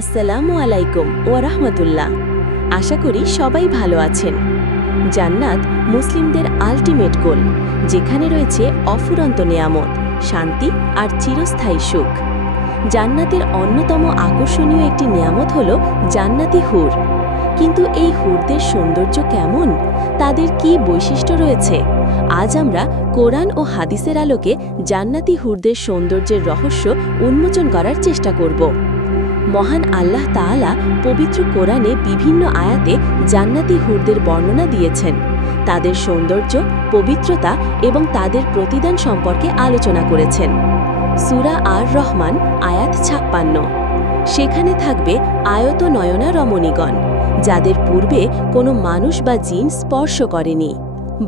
আসসালামু আলাইকুম ওয়া রাহমাতুল্লাহ। আশা করি সবাই ভালো আছেন। জান্নাত মুসলিমদের আল্টিমেট গোল, যেখানে রয়েছে অফুরন্ত নেয়ামত, শান্তি আর চিরস্থায়ী সুখ। জান্নাতের অন্যতম আকর্ষণীয় একটি নেয়ামত হল জান্নাতি হুর। কিন্তু এই হুরদের সৌন্দর্য কেমন, তাদের কি বৈশিষ্ট্য রয়েছে? আজ আমরা কোরআন ও হাদিসের আলোকে জান্নাতি হুরদের সৌন্দর্যের রহস্য উন্মোচন করার চেষ্টা করব। মহান আল্লাহ তাআলা পবিত্র কোরআনে বিভিন্ন আয়াতে জান্নাতি হুরদের বর্ণনা দিয়েছেন। তাদের সৌন্দর্য, পবিত্রতা এবং তাদের প্রতিদান সম্পর্কে আলোচনা করেছেন। সূরা আর রহমান আয়াত ৫৬। সেখানে থাকবে আয়ত নয়না রমণীগণ, যাদের পূর্বে কোনো মানুষ বা জিন স্পর্শ করেনি।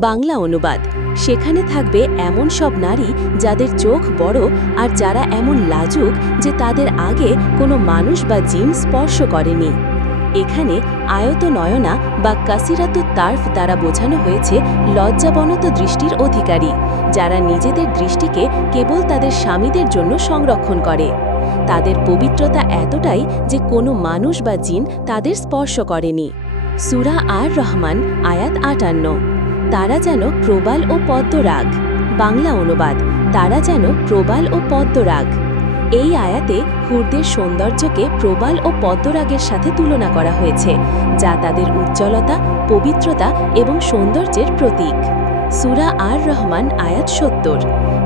বাংলা অনুবাদ: সেখানে থাকবে এমন সব নারী যাদের চোখ বড় আর যারা এমন লাজুক যে তাদের আগে কোনো মানুষ বা জিন স্পর্শ করেনি। এখানে আয়ত নয়না বা কাসিরাতুত তারফ দ্বারা বোঝানো হয়েছে লজ্জাবনত দৃষ্টির অধিকারী, যারা নিজেদের দৃষ্টিকে কেবল তাদের স্বামীদের জন্য সংরক্ষণ করে। তাদের পবিত্রতা এতটাই যে কোনো মানুষ বা জিন তাদের স্পর্শ করেনি। সূরা আর রহমান আয়াত ৫৮। তারা যেন প্রবাল ও পদ্মরাগ। বাংলা অনুবাদ: তারা যেন প্রবাল ও পদ্মরাগ। এই আয়াতে হুরদের সৌন্দর্যকে প্রবাল ও পদ্মরাগের সাথে তুলনা করা হয়েছে, যা তাদের উজ্জ্বলতা, পবিত্রতা এবং সৌন্দর্যের প্রতীক। সূরা আর রহমান আয়াত ৭০।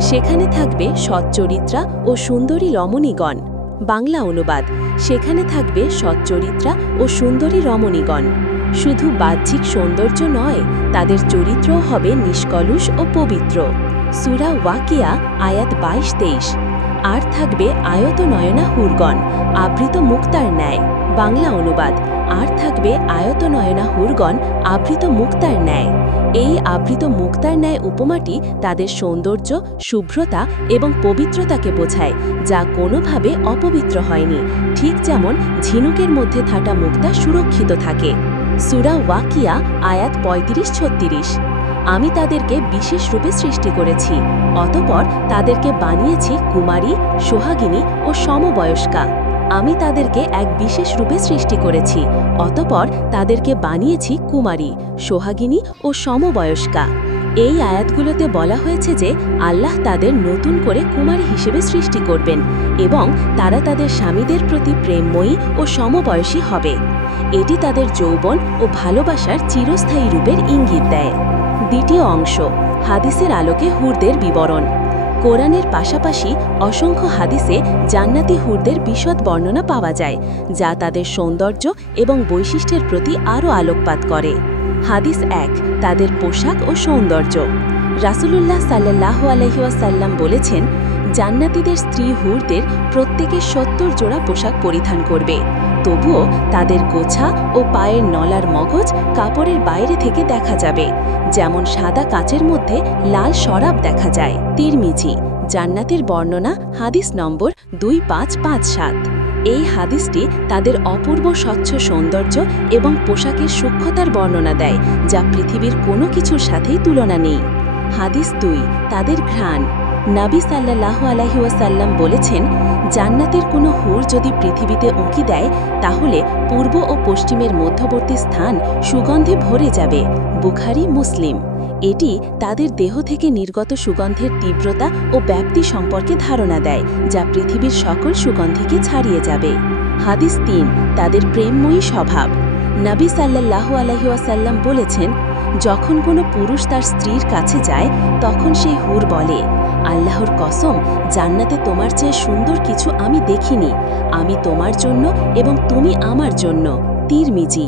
সেখানে থাকবে সচ্চরিত্রা ও সুন্দরী রমণীগণ। বাংলা অনুবাদ: সেখানে থাকবে সচ্চরিত্রা ও সুন্দরী রমণীগণ। শুধু বাহ্যিক সৌন্দর্য নয়, তাদের চরিত্রও হবে নিষ্কলুষ ও পবিত্র। সূরা ওয়াকিয়া আয়াত ২২-২৩। আর থাকবে আয়ত নয়না হুরগণ, আবৃত মুক্তার ন্যায়। বাংলা অনুবাদ: আর থাকবে আয়ত নয়না হুরগণ, আবৃত মুক্তার ন্যায়। এই আবৃত মুক্তার ন্যায় উপমাটি তাদের সৌন্দর্য, শুভ্রতা এবং পবিত্রতাকে বোঝায়, যা কোনোভাবে অপবিত্র হয়নি, ঠিক যেমন ঝিনুকের মধ্যে থাকা মুক্তা সুরক্ষিত থাকে। সূরা ওয়াকিয়া আয়াত ৩৫-৩৬। আমি তাদেরকে বিশেষ রূপে সৃষ্টি করেছি, অতঃপর তাদেরকে বানিয়েছি কুমারী, সোহাগিনী ও সমবয়স্কা। আমি তাদেরকে এক বিশেষ রূপে সৃষ্টি করেছি, অতঃপর তাদেরকে বানিয়েছি কুমারী, সোহাগিনী ও সমবয়স্কা। এই আয়াতগুলোতে বলা হয়েছে যে আল্লাহ তাদের নতুন করে কুমারী হিসেবে সৃষ্টি করবেন এবং তারা তাদের স্বামীদের প্রতি প্রেমময়ী ও সমবয়সী হবে। এটি তাদের যৌবন ও ভালোবাসার চিরস্থায়ী রূপের ইঙ্গিত দেয়। দ্বিতীয় অংশ, হাদিসের আলোকে হুরদের বিবরণ। কোরআনের পাশাপাশি অসংখ্য হাদিসে জান্নাতি হুরদের বিশদ বর্ণনা পাওয়া যায়, যা তাদের সৌন্দর্য এবং বৈশিষ্ট্যের প্রতি আরও আলোকপাত করে। হাদিস ১, তাদের পোশাক ও সৌন্দর্য। রাসূলুল্লাহ সাল্লাল্লাহু আলাইহি ওয়াসাল্লাম বলেছেন, জান্নাতীদের স্ত্রী হুরদের প্রত্যেকে ৭০ জোড়া পোশাক পরিধান করবে, তবুও তাদের গোছা ও পায়ের নলার মগজ কাপড়ের বাইরে থেকে দেখা যাবে, যেমন সাদা কাচের মধ্যে লাল শরাব দেখা যায়। তিরমিজি, জান্নাতের বর্ণনা, হাদিস নম্বর ২৫৫৭। এই হাদিসটি তাদের অপূর্ব স্বচ্ছ সৌন্দর্য এবং পোশাকের সূক্ষ্মতার বর্ণনা দেয়, যা পৃথিবীর কোনো কিছুর সাথেই তুলনা নেই। হাদিস ২, তাদের ঘ্রাণ। নবী সাল্লাল্লাহু আলাইহি ওয়াসাল্লাম বলেছেন, জান্নাতের কোনো হুর যদি পৃথিবীতে উঁকি দেয়, তাহলে পূর্ব ও পশ্চিমের মধ্যবর্তী স্থান সুগন্ধে ভরে যাবে। বুখারী, মুসলিম। এটি তাদের দেহ থেকে নির্গত সুগন্ধের তীব্রতা ও ব্যাপ্তি সম্পর্কে ধারণা দেয়, যা পৃথিবীর সকল সুগন্ধিকে ছাড়িয়ে যাবে। হাদিস ৩, তাদের প্রেমময়ী স্বভাব। নবী সাল্লাল্লাহু আলাইহি ওয়াসাল্লাম বলেছেন, যখন কোনো পুরুষ তার স্ত্রীর কাছে যায়, তখন সেই হুর বলে, আল্লাহর কসম, জান্নাতে তোমার চেয়ে সুন্দর কিছু আমি দেখিনি। আমি তোমার জন্য এবং তুমি আমার জন্য। তিরমিজি।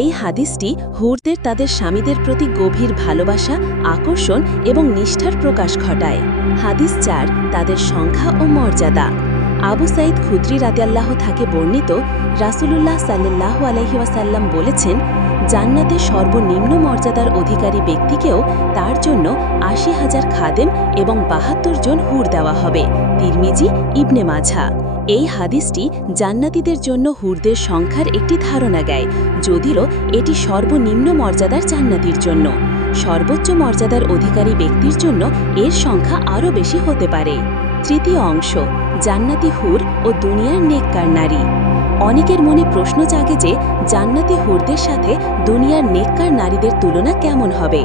এই হাদিসটি হুরদের তাদের স্বামীদের প্রতি গভীর ভালোবাসা, আকর্ষণ এবং নিষ্ঠার প্রকাশ ঘটায়। হাদিস ৪, তাদের সংখ্যা ও মর্যাদা। আবু সাঈদ খুদরি রাদিয়াল্লাহু থেকে বর্ণিত, রাসূলুল্লাহ সাল্লাল্লাহু আলাইহি ওয়াসাল্লাম বলেছেন, জান্নাতে সর্বনিম্ন মর্যাদার অধিকারী ব্যক্তিকেও তার জন্য ৮০,০০০ খাদেম এবং ৭২ জন হুর দেওয়া হবে। তিরমিজি, ইবনে মাঝা। এই হাদিসটি জান্নাতীদের জন্য হুরদের সংখ্যার একটি ধারণা দেয়, যদিও এটি সর্বনিম্ন মর্যাদার জান্নাতীর জন্য। সর্বোচ্চ মর্যাদার অধিকারী ব্যক্তির জন্য এর সংখ্যা আরও বেশি হতে পারে। তৃতীয় অংশ, জান্নাতি হুর ও দুনিয়ার নেককার নারী। অনেকের মনে প্রশ্ন জাগে যে জান্নাতি হুরদের সাথে দুনিয়ার নেককার নারীদের তুলনা কেমন হবে।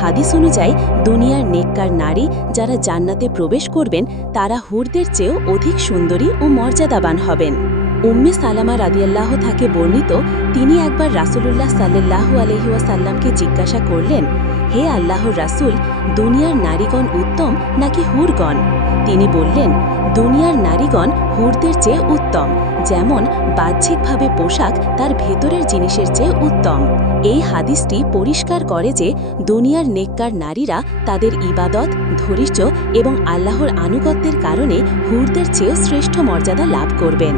হাদিস অনুযায়ী দুনিয়ার নেককার নারী যারা জান্নাতে প্রবেশ করবেন তারা হুরদের চেয়েও অধিক সুন্দরী ও মর্যাদাবান হবেন। উম্মে সালামা রাদিয়াল্লাহু তাকে বর্ণিত, তিনি একবার রাসূলুল্লাহ সাল্লাল্লাহু আলাইহি ওয়াসাল্লামকে জিজ্ঞাসা করলেন, হে আল্লাহর রাসূল, দুনিয়ার নারীগণ উত্তম নাকি হুরগণ? তিনি বললেন, দুনিয়ার নারীগণ হুরদের চেয়ে উত্তম, যেমন বাহ্যিকভাবে পোশাক তার ভেতরের জিনিসের চেয়ে উত্তম। এই হাদিসটি পরিষ্কার করে যে দুনিয়ার নেককার নারীরা তাদের ইবাদত, ধৈর্য এবং আল্লাহর আনুগত্যের কারণে হুরদের চেয়েও শ্রেষ্ঠ মর্যাদা লাভ করবেন।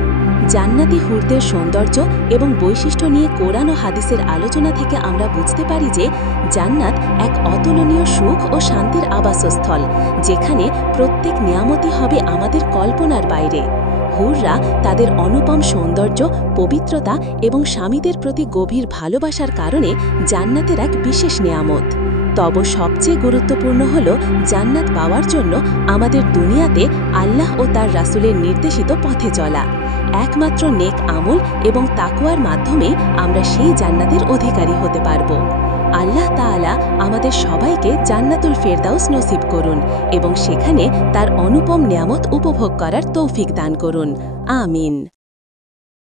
জান্নাতি হুরদের সৌন্দর্য এবং বৈশিষ্ট্য নিয়ে কোরআন ও হাদিসের আলোচনা থেকে আমরা বুঝতে পারি যে জান্নাত এক অতুলনীয় সুখ ও শান্তির আবাসস্থল, যেখানে প্রত্যেক নিয়ামতই হবে আমাদের কল্পনার বাইরে। হুররা তাদের অনুপম সৌন্দর্য, পবিত্রতা এবং স্বামীদের প্রতি গভীর ভালোবাসার কারণে জান্নাতের এক বিশেষ নিয়ামত। তবে সবচেয়ে গুরুত্বপূর্ণ হল জান্নাত পাওয়ার জন্য আমাদের দুনিয়াতে আল্লাহ ও তার রাসূলের নির্দেশিত পথে চলা। একমাত্র নেক আমল এবং তাকওয়ার মাধ্যমেই আমরা সেই জান্নাতের অধিকারী হতে পারব। আল্লাহ তাআলা আমাদের সবাইকে জান্নাতুল ফেরদাউস নসিব করুন এবং সেখানে তার অনুপম নিয়ামত উপভোগ করার তৌফিক দান করুন। আমিন।